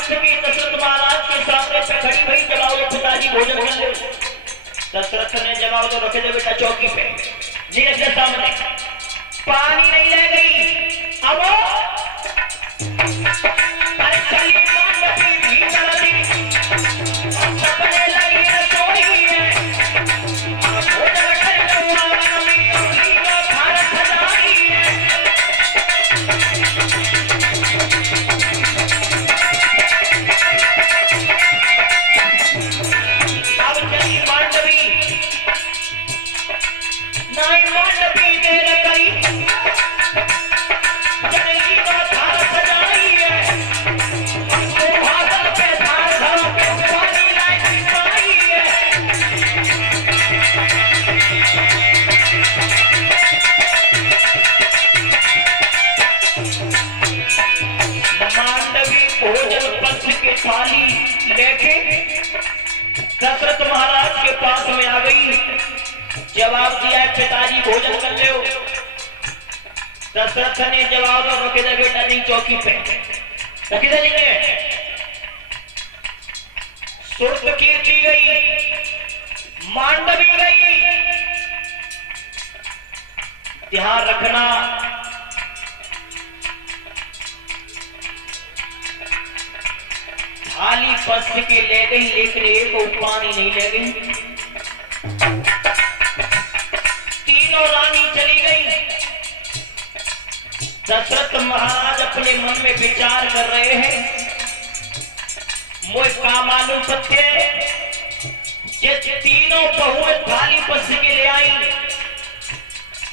पक्ष की दशरथ महाराज के सामने पे खड़ी भई। जवाब दो पिताजी भोजन कर ले। दशरथ ने जवाब दो रखे दे बेटा चौकी पे जी रखे सामने। पानी नहीं ले गई अब अरे चली मांडवी भीतर दी सपने लगी रसोई है भोजन कर लो अमली का खाना सजाई है। अब चली मांडवी नाई मांडवी देर करी जनली का खाना सजाई है तो हाथन पे धार धरो के पानी लाई पाई है। मांडवी भोजन पक्ष की थाली लेके दशरथ महाराज के पास में आ गई। जवाब दिया पिताजी भोजन कर ले। दशरथ ने जवाब दो रखे दे बेटा नहीं चौकी पे रखी दे लेंगे। सुरत कीर्ति गई मांडवी गई। ध्यान रखना थाली पस्त के ले गई लेकिन एक पानी नहीं ले गई। तीनों रानी चली गई। दशरथ महाराज अपने मन में विचार कर रहे हैं मुझे का मालूम सत्य ये तीनों बहुएं थाली पस्त के ले आई।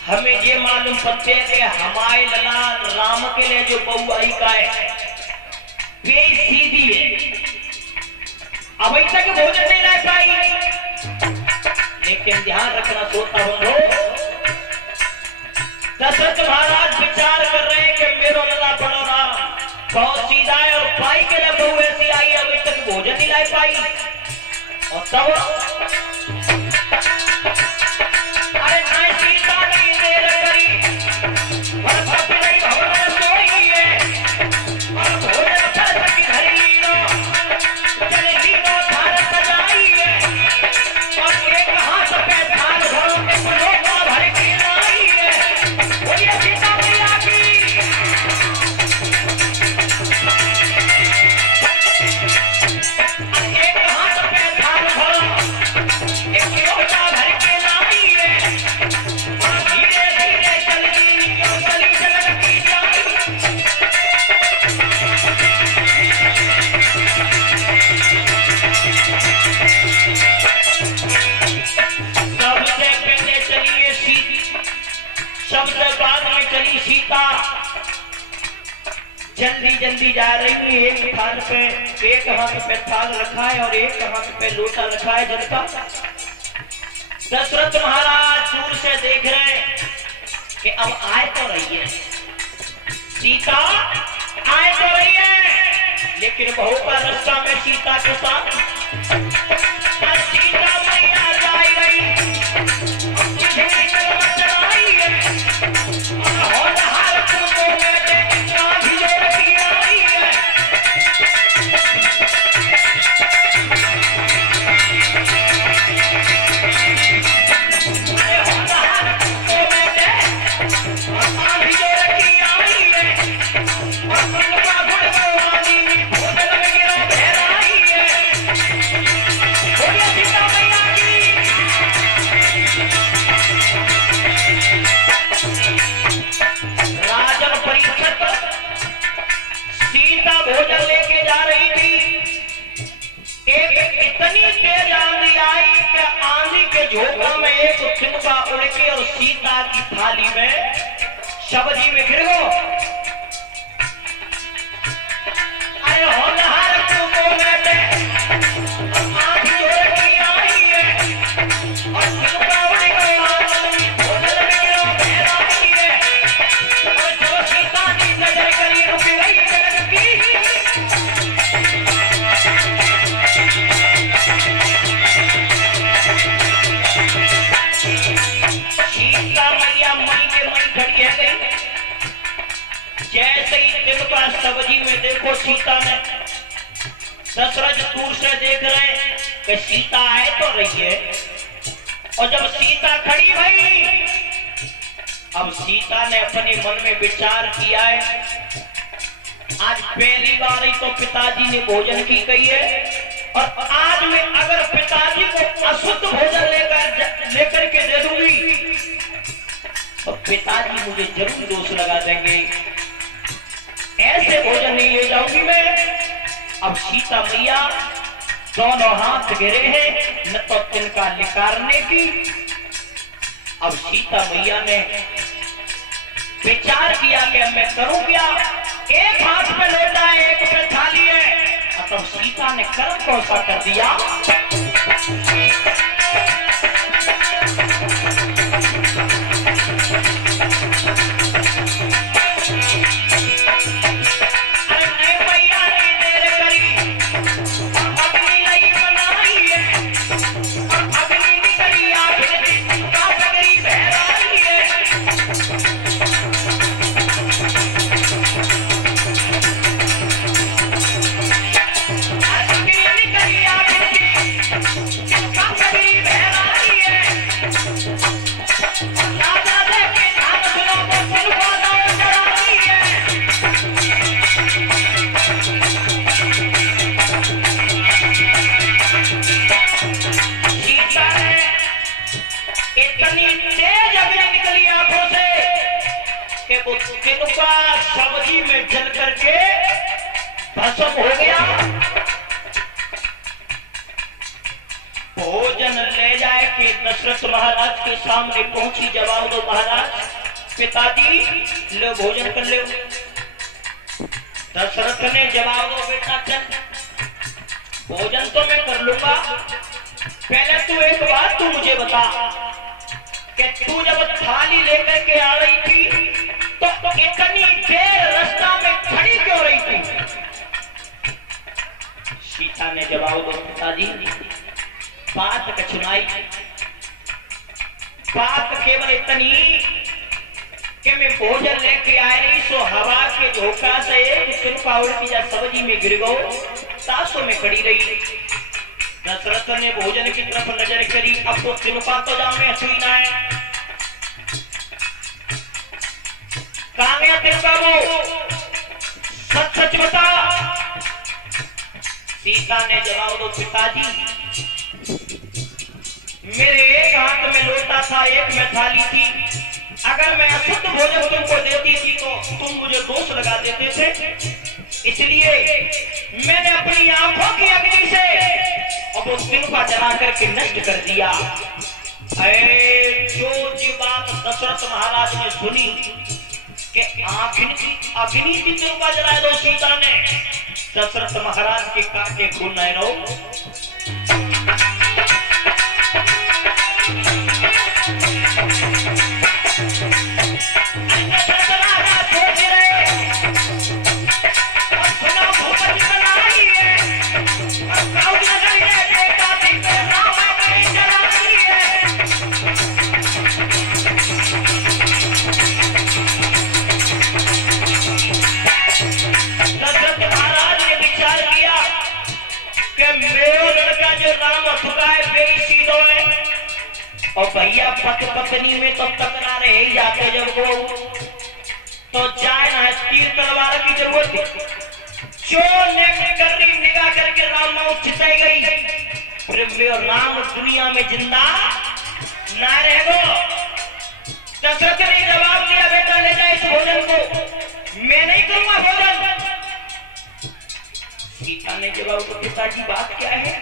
हमें ये मालूम सत्य कि हमारे लला राम के लिए जो बहु आई का है वे सीधी है। अभी तक भोजन नहीं ला पाई। लेकिन ध्यान रखना सोता बंधो दशरथ महाराज विचार कर रहे हैं कि मेरो लला बनोरा बहुत सीधा है और पाई के लिए बहु ऐसी आई अभी तक भोजन नहीं ला पाई। और तब अरे नहीं सीता नहीं देर करी नहीं भवन सोई है और भोजन कर सकी घरी लो चलेगी लो थाल सजाई है और एक हाथ पे थाल भरो के पलोटा भर के लाई है। बोलिए सीता मैया की। एक हाथ पे थाल भरो एक लोटा भर के लाई है और धीरे धीरे चलती चली चलती जाई। सबसे पहले चलिए सबसे बाद में चली सीता। जल्दी जल्दी जा रही है। एक थाल पे एक हाथ पे थाल रखा है और एक हाथ पे लोटा रखा है जल का। दशरथ महाराज दूर से देख रहे हैं कि अब आए तो रही है सीता आए तो रही है लेकिन बहू का रास्ता में सीता के साथ सीता मैया जा रही चढ़ाई है और हर को आई है। भोजन लेके जा रही थी। एक इतनी तेज आंधी आई कि आंधी के झोंका में एक छिपका उड़ के और सीता की थाली में सब्जी में गिर गो। अरे होनहार को बेटे आंधी जोर की आई है और छिपका उड़ गया भोजन में गिरो बहराई है और जब सीता की नजर करी रुक गई जगत की। सीता मैया मई के मई खड़ी है गई। जैसे ही तिनका सब्जी में देखो सीता ने दशरथ दूर से देख रहे हैं कि सीता आए तो रही है, और जब सीता खड़ी भई, अब सीता ने अपने मन में विचार किया है, आज पहली बार ही तो पिताजी ने भोजन की कही है, और आज मैं अगर पिताजी को अशुद्ध भोजन लेकर के दे दूंगी तो पिताजी मुझे जरूर दोष लगा देंगे, ऐसे भोजन नहीं ले जाऊंगी मैं। अब सीता मैया दोनों हाथ घेरे हैं न तो तिनका निकारने की। अब सीता मैया ने विचार किया कि मैं करूं क्या, एक हाथ पे लोटा है, एक पे थाली है। तब सीता ने कर्म कौन सा कर दिया, सब्जी में जल करके भस्म हो गया। भोजन ले जाए कि दशरथ महाराज के सामने पहुंची, जवाब दो महाराज, पिताजी लो भोजन कर लो। दशरथ ने जवाब दो, बेटा चल भोजन तो मैं कर लूंगा, पहले तू एक बात तू मुझे बता कि तू जब थाली लेकर के आ रही थी तो इतनी देर रास्ता में खड़ी क्यों रही थी। सीता ने जवाब दो, पिताजी बात कछुनाई, बात केवल इतनी कि मैं भोजन लेके आ रही सो हवा के झोंका से तिनका उल्टी जा सब्जी में गिर गो, सासों में खड़ी रही। दशरथ ने भोजन की तरफ नजर करी, अब तो तिनका तो जाओ में हंसुई ना है, कहां गया तिनका वो, सच सच बता। सीता ने जवाब दो, पिताजी मेरे एक हाथ में लोटा था, एक में थाली थी, अगर मैं अशुद्ध भोजन तुमको देती थी तो तुम मुझे दोष लगा देते थे, इसलिए मैंने अपनी आंखों की अग्नि से अब उस तिनका जला करके नष्ट कर दिया। जो जी बात दशरथ महाराज ने सुनी कि अग्नि की तिनका जलाए दो सीता ने, दशरथ महाराज के काटे खून नहीं रहो। और भैया पति पत्नी में तो तकरार ही जाते, जब वो तो जाए ना तीर तलवार की जरूरत है। चोर ने गरी निगाह करके राम मौत छिटाई गई, राम दुनिया में जिंदा ना रहेगो। दशरथ ने जवाब दिया, बेटा ले जाए इस भोजन को, मैं नहीं करूंगा भोजन। सीता ने जवाब दिया, पिताजी बात क्या है?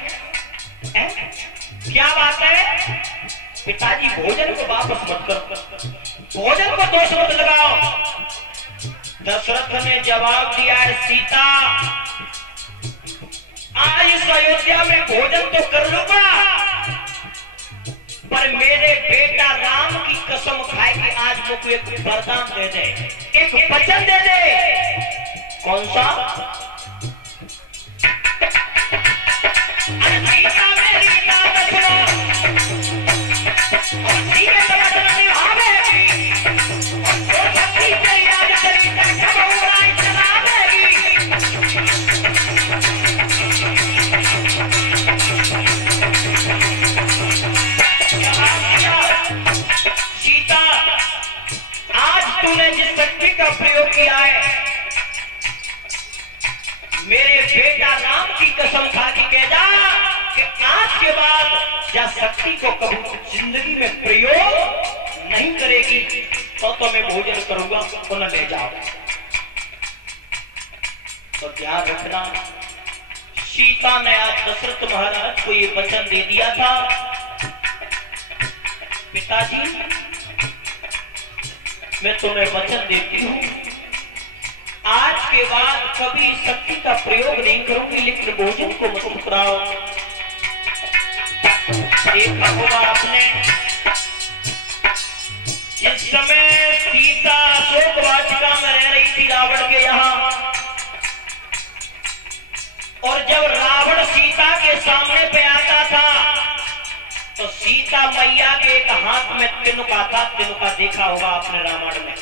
क्या बात है? पिताजी भोजन को वापस मत करो, भोजन को दोष मत लगाओ। दशरथ ने जवाब दिया है, सीता आज इस अयोध्या में भोजन तो कर लूंगा, पर मेरे बेटा राम की कसम खाए कि आज मुझको एक वरदान दे दे, एक वचन दे दे। कौन सा? सीता मेरी बात सुनो, और सीधे वचन निभावेगी, और शक्ति तेरी आज तेरी तक खबराई चला देगी। का प्रयोग किया है। मेरे बेटा राम की कसम खा के कह जा कि आज के बाद या शक्ति को कभी जिंदगी में प्रयोग नहीं करेगी तो मैं भोजन करूंगा, उन्हें ले जाओ। तो ध्यान रखना, सीता ने आज दशरथ महाराज को ये वचन दे दिया था, पिताजी मैं तुम्हें वचन देती हूं, आज के बाद कभी शक्ति का प्रयोग नहीं करूंगी, लेकिन भोजन को मत ठुकराओ। देखा होगा आपने, जिस समय सीता शोक वाटिका में रह रही थी रावण के यहाँ, और जब रावण सीता के सामने पे आता था तो सीता मैया के एक हाथ में तिनका था। तिनका देखा होगा आपने रामायण में।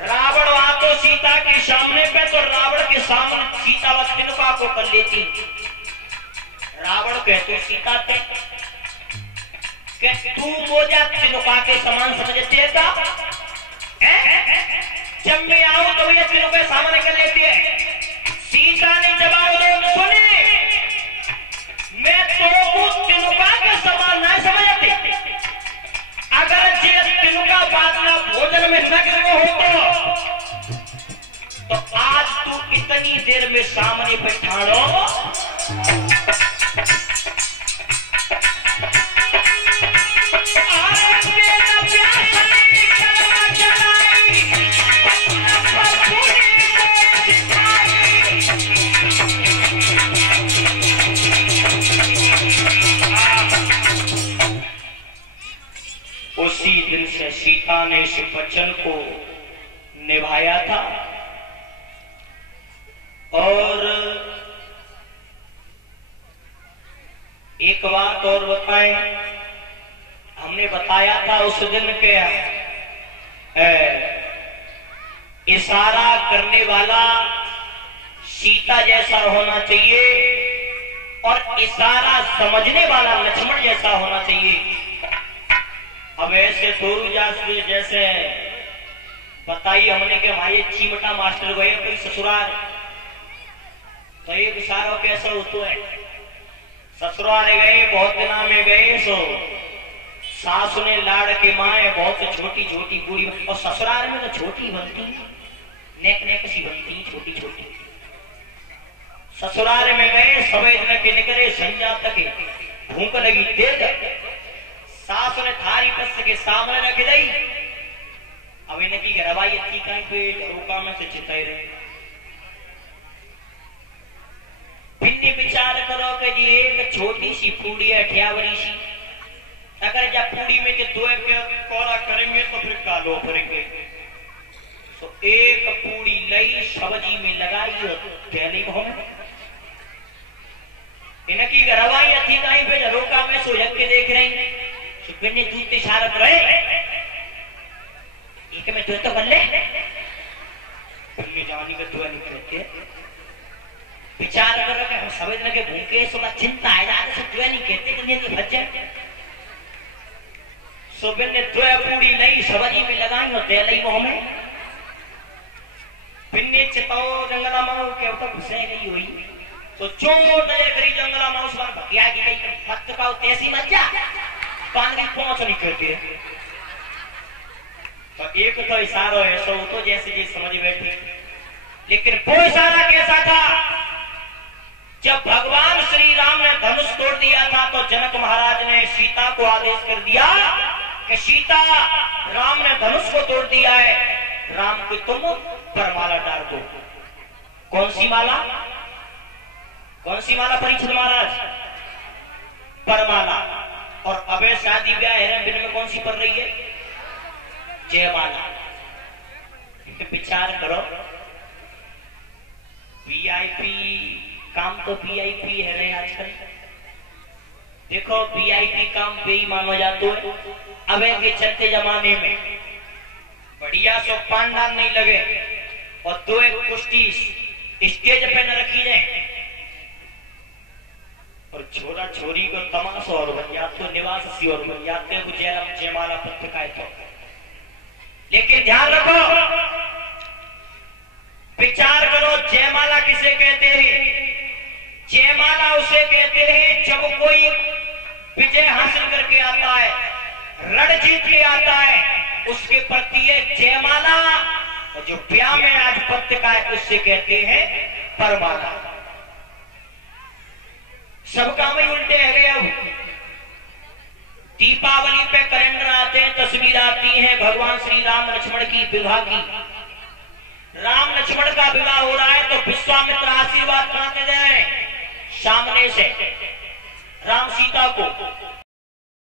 रावण वहां तो सीता के सामने पे, तो रावण के सामने सीता वह तिनका को कर लेती। रावण कहते सीता कि तू मोजा तिनका के समान समझते था, जब मैं आऊं तो ये तिनके सामने कर लेती है। सीता ने जवाब दो, सुने मैं तो तिनका के समान नहीं समझती, अगर जे तिनका बादला भोजन में नग्न हो तो आज तू इतनी देर में सामने बैठाड़ो। उसी दिन से सीता ने इस वचन को निभाया था। और एक बात और बताएं, हमने बताया था उस दिन के इशारा करने वाला सीता जैसा होना चाहिए और इशारा समझने वाला लक्ष्मण जैसा होना चाहिए। अब ऐसे थोड़ी जैसे बताइए हमने कि हमारे चीमटा मास्टर गए कोई ससुराल, तो एक इशारा कैसा होता है, ससुराल गए बहुत दिना में गए, सो सासु ने लाड़ के माए बहुत छोटी छोटी पूरी, और ससुराल में तो छोटी बनती नेक नेक सी बनती छोटी छोटी। ससुराल में गए सवेद के निकले संजा तक भूख लगी तेज, सासु ने थारी पस के सामने रख दी। अब इनकी घरवाई अच्छी कहीं पे रोका में से चिताई रहे। फिर विचार करो कि जी एक छोटी सी पूड़ी है अठियावरी सी, अगर जब पूड़ी में के दो कोरा करेंगे तो फिर कालो भरेंगे। तो एक पूड़ी लई सब्जी में लगाई और पहली में इनकी घरवाई अच्छी कहीं पे रोका में सो के देख रही, बिन्ने दूध इशारत रहे एक में तो बल्ले जानी का दुआ नहीं कहते। विचार करो कि हम समझ लगे भूखे सुबह चिंता है से दुआ नहीं कहते भजन। सुबह ने दुआ पूरी नहीं सब्जी में लगाई और तेलई मुंह में बिन्ने चिताओ जंगला माओ के ऊपर घुसे गई हुई, तो चोर नजर करी जंगला माओ सुबह भकिया की गई मत पाओ तेसी मत जा पान की पहुंच नहीं करती है। तो एक तो इशारा ऐसा हो तो जैसे जी समझ बैठी, लेकिन वो इशारा कैसा था, जब भगवान श्री राम ने धनुष तोड़ दिया था तो जनक महाराज ने सीता को आदेश कर दिया कि सीता राम ने धनुष को तोड़ दिया है, राम की तुम परमाला डाल दो। कौन सी माला, कौन सी माला परीक्षित महाराज? परमाला। और अबे शादी ब्याह है बिन में कौन सी पड़ रही है? जयमाला। विचार करो, वीआईपी काम तो वीआईपी है रहे आजकल। देखो वीआईपी काम पे ही मानो जाता है। अब के चलते जमाने में बढ़िया सो पांडान नहीं लगे और दो एक कुश्ती स्टेज पे न रखी जाए और छोरा छोरी को तमाशा और बन जाते निवासी और बन जाते जयमाला पत्रिकाएं तो लेकिन ध्यान रखो, विचार करो, जयमाला किसे कहते हैं? जयमाला उसे कहते हैं जब कोई विजय हासिल करके आता है, रण जीत के आता है, उसके प्रति है जयमाला। और जो ब्याह में आधिपत्य का है उससे कहते हैं परमाला। सब काम ही उल्टे है गए। अब दीपावली पे कैलेंडर आते हैं, तस्वीर आती है भगवान श्री राम लक्ष्मण की विवाह की। राम लक्ष्मण का विवाह हो रहा है तो विश्वामित्र आशीर्वाद कराते जा रहे हैं सामने से राम सीता को।